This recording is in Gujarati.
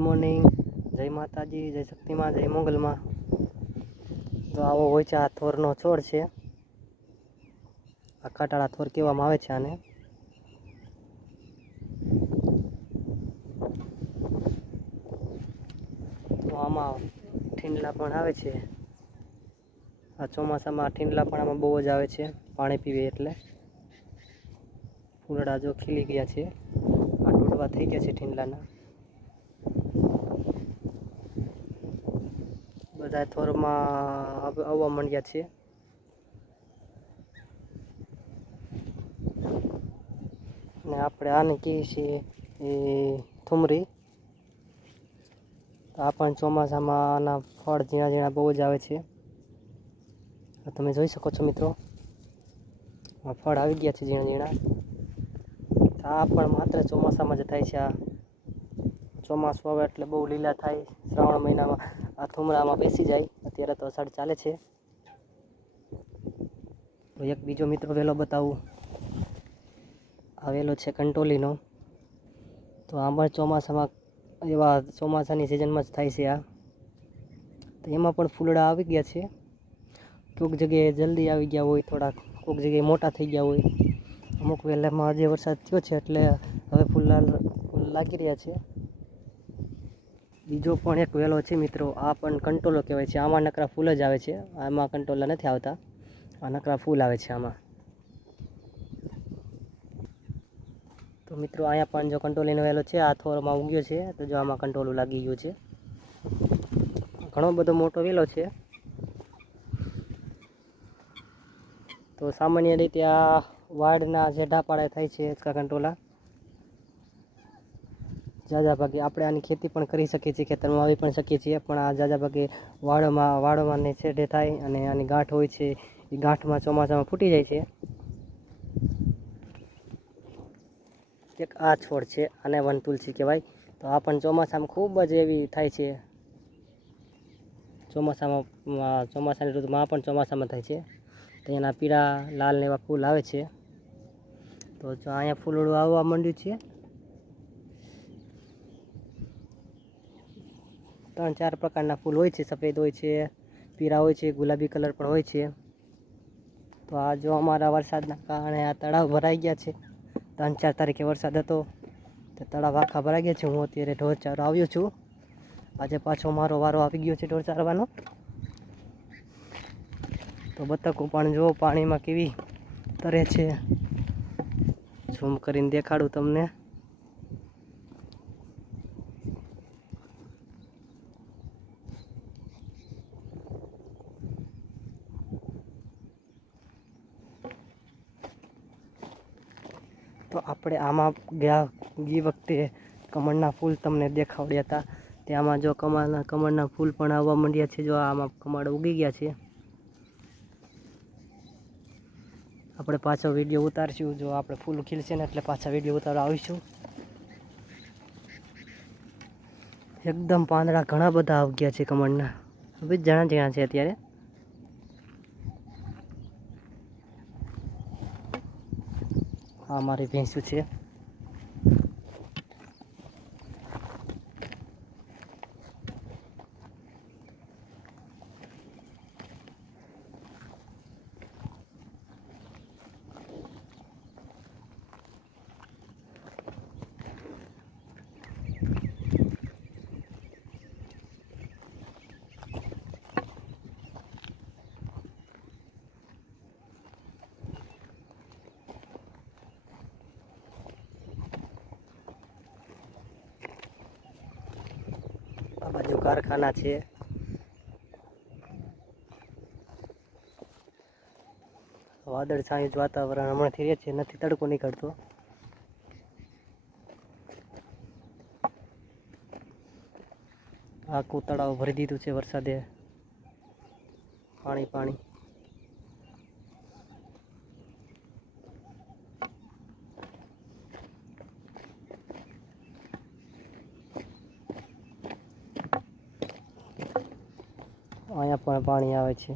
મોર્નિંગ, જય માતાજી, જય શક્તિમાં, જય મોગલમાં. તો આવો હોય છે, આ થોરનો છોડ છે. આ કાટાળા થોર કહેવામાં આવે છે આને. તો આમાં ઠીંડલા પણ આવે છે. આ ચોમાસામાં ઠીંડલા પણ આમાં બહુ જ આવે છે, પાણી પીવે એટલે. ફૂલડા જો ખીલી ગયા છે, આ ડોડવા થઈ ગયા છે ઠીંડલાના. બધા થોરમાં આવવા માંડ્યા છે. ને આપણે આને કહીએ છીએ એ થુમરી. આ પણ ચોમાસામાં આના ફળ ઝીણા ઝીણા બહુ જ આવે છે. તમે જોઈ શકો છો મિત્રો, આ ફળ આવી ગયા છે ઝીણા ઝીણા. આ પણ માત્ર ચોમાસામાં જ થાય છે. આ ચોમાસું આવે એટલે બહુ લીલા થાય. શ્રાવણ મહિનામાં આ થુમરામાં બેસી જાય. અત્યારે તો અષાઢ ચાલે છે. તો એક બીજો મિત્રો વેલો બતાવું. આ વેલો છે કંટોલીનો. તો આ પણ ચોમાસામાં એવા ચોમાસાની સિઝનમાં જ થાય છે આ. તો એમાં પણ ફૂલડા આવી ગયા છે. કોઈક જગ્યાએ જલ્દી આવી ગયા હોય, થોડાક કોઈક જગ્યાએ મોટા થઈ ગયા હોય. અમુક વેલામાં આજે વરસાદ થયો છે એટલે હવે ફૂલ લાગી રહ્યા છે. બીજો પણ એક વેલો છે મિત્રો, આ પણ કંટોલો કહેવાય છે. આમાં નકરા ફૂલ જ આવે છે, આમાં કંટોલા નથી આવતા. આ નકરા ફૂલ આવે છે આમાં. તો મિત્રો અહીંયા પણ જો કંટોલીનો વેલો છે, આ થોરમાં ઉગ્યો છે. તો જો આમાં કંટોલું લાગી ગયું છે. ઘણો બધો મોટો વેલો છે. તો સામાન્ય રીતે આ વાડના જેઢા પાડે થાય છે કંટોલા. ઝાઝા ભાગે આપણે આની ખેતી પણ કરી શકીએ છીએ, ખેતરમાં વાવી પણ શકીએ છીએ. પણ આ ઝાઝા ભાગે વાડોમાં ને છેડે થાય. અને આની ગાંઠ હોય છે, એ ગાંઠમાં ચોમાસામાં ફૂટી જાય છે. એક આ છોડ છે, આને વનતુલસી કહેવાય. તો આ પણ ચોમાસામાં ખૂબ જ એવી થાય છે. ચોમાસાની ઋતુમાં આ પણ ચોમાસામાં થાય છે. તો એના પીળા લાલ ને એવા ફૂલ આવે છે. તો જો અહીંયા ફૂલડું આવવા માંડ્યું છે. 3-4 પ્રકારના ફૂલ હોય છે. સફેદ હોય છે, પીળા હોય છે, ગુલાબી કલર પણ હોય છે. તો આ જો અમારા વરસાદના કારણે આ તળાવ ભરાઈ ગયા છે. 3-4 તારીખે વરસાદ હતો, તો તળાવ આખા ભરાઈ ગયા છે. હું અત્યારે ઢોર ચારવા આવ્યો છું. આજે પાછો મારો વારો આવી ગયો છે ઢોર ચારવાનો. તો બતકો પણ જો પાણીમાં કેવી તરે છે, ઝૂમ કરીને દેખાડું તમને. તો આપણે આમાં ગઈ વખતે કમળના ફૂલ તમને દેખાડ્યા હતા. ત્યાંમાં જો કમળના ફૂલ પણ આવવા માંડ્યા છે. જો આમાં કમળ ઉગી ગયા છે. આપણે પાછો વિડીયો ઉતારશું. જો આપણે ફૂલ ખીલશે ને એટલે પાછા વિડીયો ઉતારવા આવીશું. એકદમ પાંદડા ઘણા બધા આવી ગયા છે કમળના. હવે ઝીણા છે અત્યારે. આ મારી ભેંસું છે. આ બાજુ કારખાના છે. વાદળછાયું જ વાતાવરણ હમણાંથી રહે છે, નથી તડકો નીકળતો. આખું તળાવ ભરી દીધું છે વરસાદે. પાણી. અહીંયા પણ પાણી આવે છે.